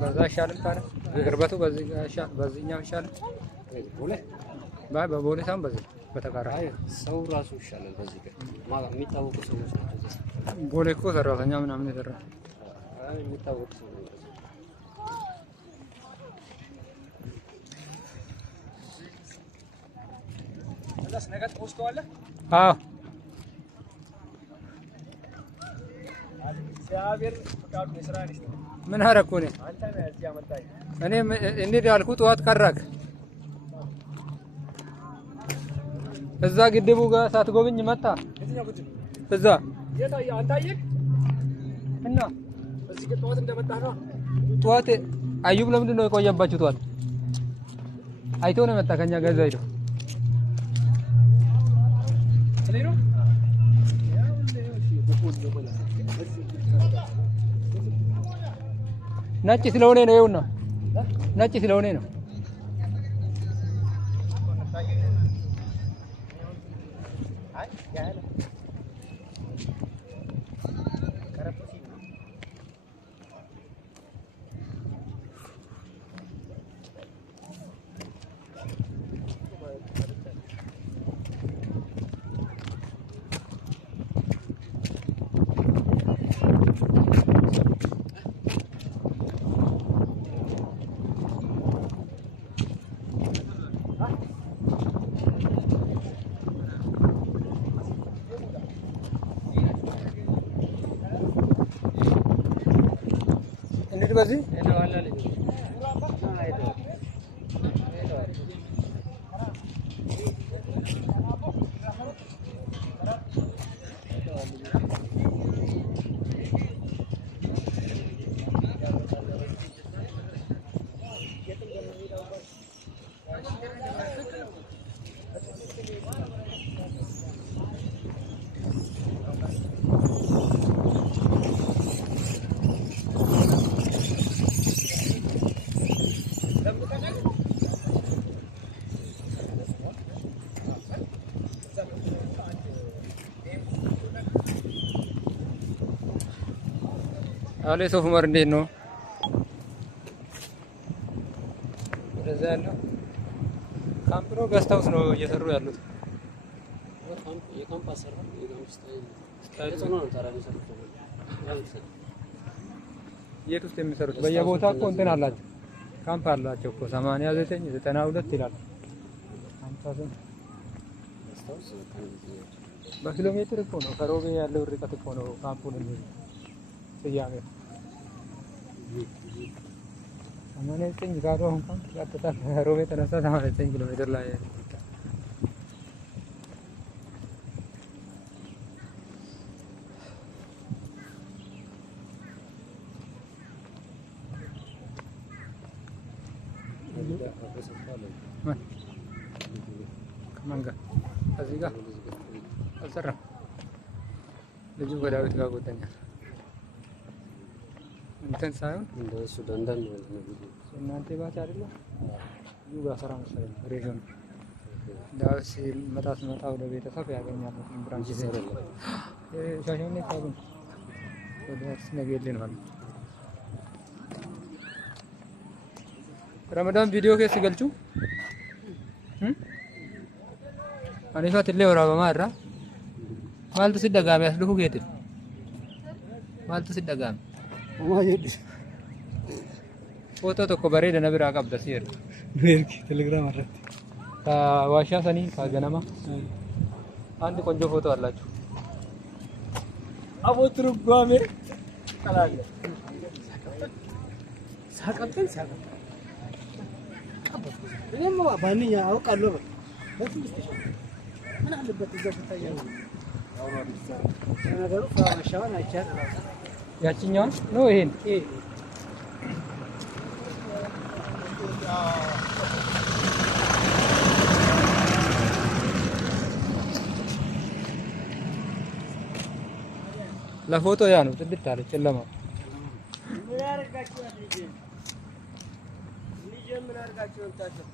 በዛ ይሻላል ካለ ቅርበቱ በዚህ ይሻላል፣ በዚህኛው ይሻላል። በቦሌ ሳይሆን በዚህ በተቃራኒ ሰው ራሱ ይሻላል። በዚህ ግን የሚታወቁ ሰዎች ናቸው። ቦሌ እኮ ሰራተኛ ምናምን የሰራ የሚታወቁ ሰዎች አዎ ምን አደረኩ እኔ? እንዴት ያልኩት ጠዋት ቀረክ እዛ ግድቡ ጋር ሳትጎብኝ መጣ። እዛ እና እዚህ ጠዋት እንደመጣህ ነው። ጠዋት አዩብ ለምንድን ነው የቆየባችሁ? ጠዋት አይቶ ነው የመጣ ከኛ ጋር እዛ ሄዶ ነጭ ስለሆነ ነው። ይኸውና ነጭ ስለሆነ ነው። በዚህ አለ ሶፍ ዑመር እንዴት ነው? ወደዛ ያለው ካምፕ ነው ገስት ሃውስ ነው እየሰሩ ያሉት። የካምፕ አሰራር ስታይል ነው ታራሚ ሰሩት። የት ውስጥ የሚሰሩት? በየቦታው እኮ እንትን አላቸው ካምፕ አላቸው እኮ 89 92 ይላል። 50 በኪሎ ሜትር እኮ ነው ከሮቤ ያለው ርቀት እኮ ነው ካምፑን የሚል ስያሜ 89 ጋር አሁን ካምፕ ቀጥታ ከሮቤ ተነሳ 89 ኪሎ ሜትር ላይ ከማን ጋር እዚህ ጋር አልሰራም። ልጁ ከዳዊት ጋር ጓደኛ እንትን ሳይሆን እንደሱ ደንደን ነው እናንተ ባች አይደለም ልጁ ጋር ሰራ መሰለኝ። ሬዲዮን ዳዊት ሲመጣ ወደ ቤተሰብ ያገኛል። ብራንች ይሰራል ሻሸመኔ ታጉን ወደ ነገሌ ነው አለ። ረመዳን ቪዲዮ ከስ ገልቹ አኔፋት ለ ወራ በማራ ማልቱ ሲደጋሚ ያስልኩ ጌት ማልቱ ሲደጋሚ ፎቶ ተኮ በሬደ ነብራ ቀብደ ሲር ኔርክ ቴሌግራም አረት ከዋሻ ሰኒ ከገነማ አንድ ቆንጆ ፎቶ አላችሁ። አቦ ትርጓሜ ቀላለ ሳቀጥል እኔም ባንኛ አውቃለሁ። ምን አለበት እዛው ተታየው ነገሩ ፍራሻውን አይቻል ያቺኛው ነው ይሄን ለፎቶ ያ ነው ጥድት አለ ጨለማ ምን ያረጋችሁ ልጅ ምን ያረጋችሁ ታሰብ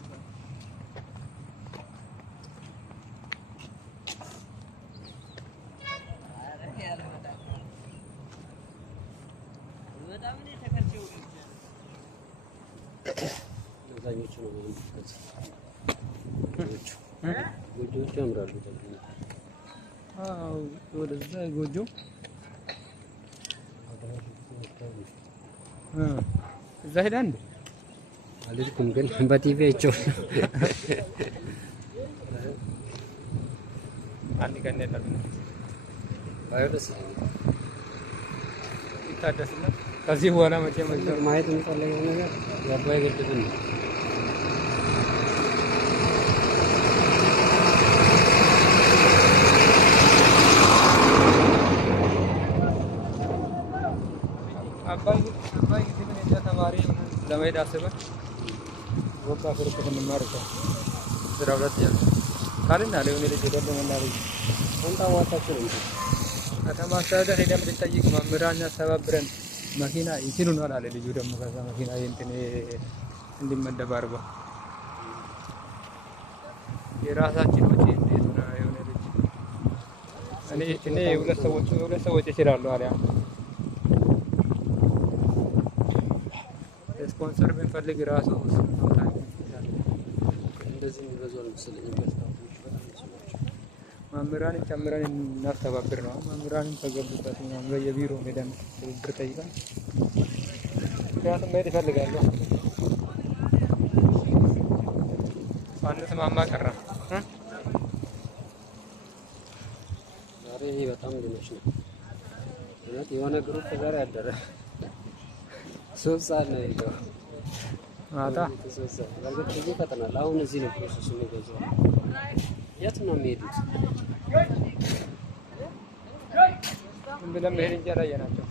አብዛኞቹ ነው ጎጆቹ ያምራሉ። አዎ ወደዛ ጎጆ እዛ ሄዳ እንዴ? አልሄድኩም ግን በቲቪ አይቼው አንድ ቀን እንሄዳለን። ባይወደስ ይታደስና ከዚህ በኋላ መቼም ማየት የምፈልገው ነገር የአባይ ግድብን ነው። አባይ ግድብን እኛ ተማሪ ለመሄድ አስበን ወጣ ፍርቅ እንማር እኮ 12 ያለ ካልን አለ የሆነ ልጅ ደግሞ እናደርግ አንተ አዋጣችሁ ነው ከተማ አስተዳደር ሄደን ብንጠይቅ መምህራን ያስተባብረን መኪና ይችሉናል አለ ልጁ። ደግሞ ከዛ መኪና እንትን እንዲመደብ አድርገው የራሳችን ወጪ እንዴት ነው የሆነ ልጅ እኔ ሁለት ሰዎች ይችላሉ አለ። ስፖንሰር ብንፈልግ ራሱ እንደዚህ የሚበዛው መሰለኝ። መምህራንን ጨምረን እናስተባብር ነው። መምህራንን ከገቡበት በየቢሮ ሄደን ትብብር ጠይቀን ምክንያቱም መሄድ ይፈልጋሉ። ሳንስማማ ቀረ። ዛሬ በጣም ድንች ነው እውነት። የሆነ ግሩፕ ዛሬ አደረ 3 ሰዓት ነው የሄደው ማታ 3 ሰዓት። በርግጥ ብዙ ፈጥናል። አሁን እዚህ ነው ፕሮሰሱ የሚገዛው። የት ነው የሚሄዱት? ዝም ብለን መሄድ እንጂ አላየናቸው።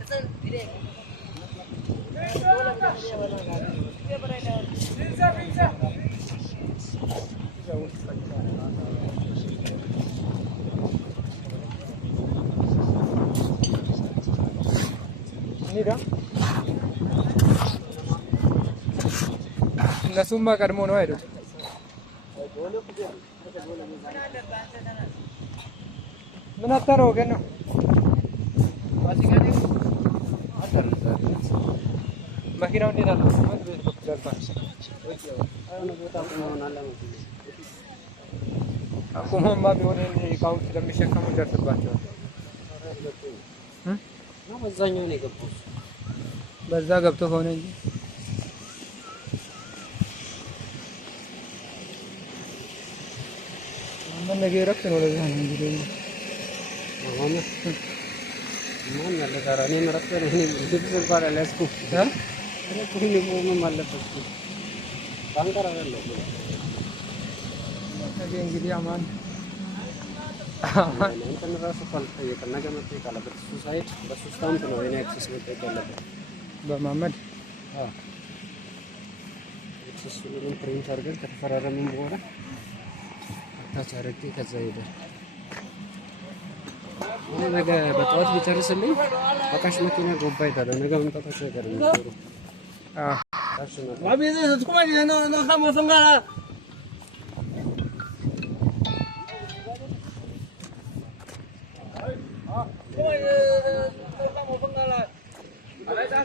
እነሱማ ቀድሞ ነው አይደል? ምን አታረው ገና መኪናው እንዴት አለ? ምን ቤት በኩል ደርሷል? አቁሞማ ቢሆን እቃውን ስለሚሸከሙ ይደርስባቸዋል። በዛኛው ነው የገባው። በዛ ገብቶ ከሆነ እንጂ ምን ነገር ረክት ነው። ለዛ ነው እንግዲህ ማን ያለ ጋራ እኔ መረጥኩ ነው። እኔ ልብስ እንኳን አልያዝኩም። እኔ ምን አለበት ባንከራ አይደለም እንግዲህ አማን እንትን ራሱ ካልጠየቀ ነገ መጠየቅ አለበት። እሱ ሳይድ በሱ ስታምፕ ነው የኔ አክሰስ መጠየቅ ያለበት በማመድ አክሰሱን ፕሪንት አድርገን ከተፈራረምን በኋላ ታች አድርጌ ከዛ ሄደ። ነገ በጠዋት ቢጨርስልኝ አካሽ መኪና ጎባ ይታለ ነገ መምጣታቸው አይቀርም።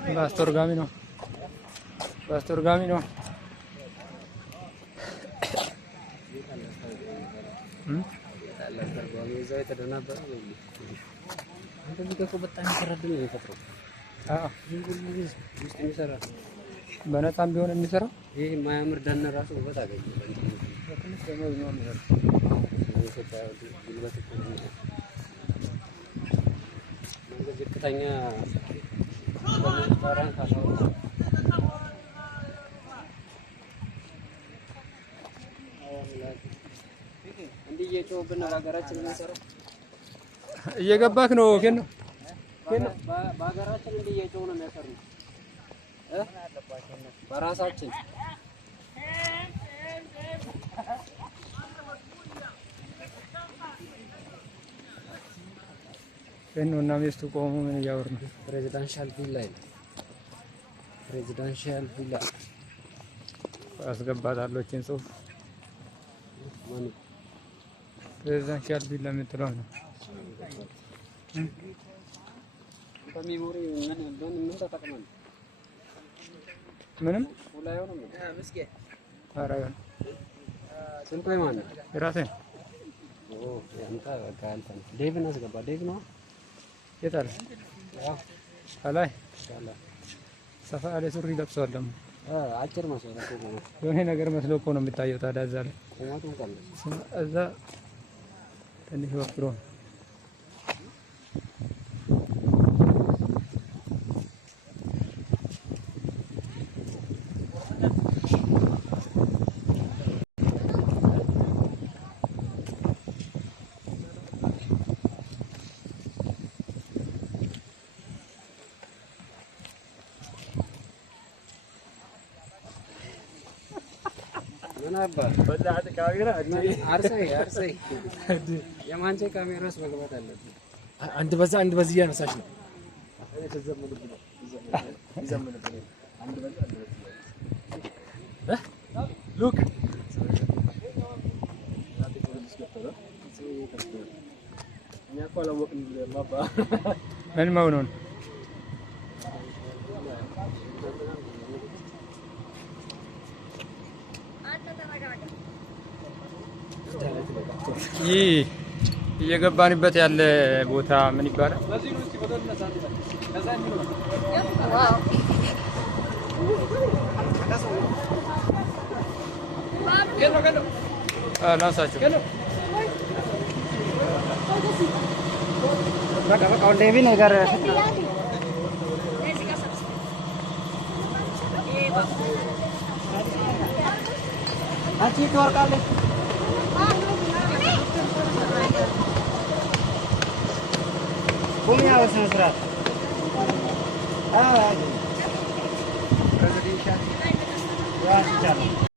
በአስተርጓሚ ነው በአስተርጓሚ ነው። በነፃም ቢሆን የሚሰራው ይሄ የማያምር ደን ራሱ ውበት አገኘ። ዝቅተኛ እንዲህ እየጮህብን ሀገራችን የምንሰራው እየገባክ ነው። ግን በሀገራችን እንዲህ እየጮሁ ነው የሚያሰሩት በራሳችን እና ሚስቱ ቆሞ ምን እያወሩ ነው? ፕሬዚዳንሻል ቪላ ይላል። ፕሬዚዳንሻል ቪላ አስገባታለሁ። እቺን ጽሁፍ ፕሬዚዳንሻል ቪላ የምትለው ነው። በሚሞሪ ምን ተጠቅመን ምንም ፉል አይሆንም። ኧረ አይሆንም። ስንት ወይ ማን የራሴ ነው። ያንተ በቃ አንተ ዴቭን አስገባ። ዴቭ ነው የት አለ? ያው ከላይ ያለ ሰፋ ያለ ሱሪ ለብሷል። ደግሞ አጭር መሰለህ እኮ የሆነ ነገር መስሎ እኮ ነው የሚታየው። ታዲያ እዛ ላይ ቁመቱን ቀንስ። እዛ ትንሽ ወፍሮ ነው። ምን አባል በዛት ካሜራ አርሰይ የማንቼ ካሜራስ መግባት አለብን። አንድ በዚህ እያነሳች ነው። ሉክ ምን መሆኑን ይህ እየገባንበት ያለ ቦታ ምን ይባላል? ላንሳቸው። በቃ ዴቪ ነገር አንቺ ትወርቃለች። ቁሚያ በስነ ስርዓት ፕሬዚደንሻል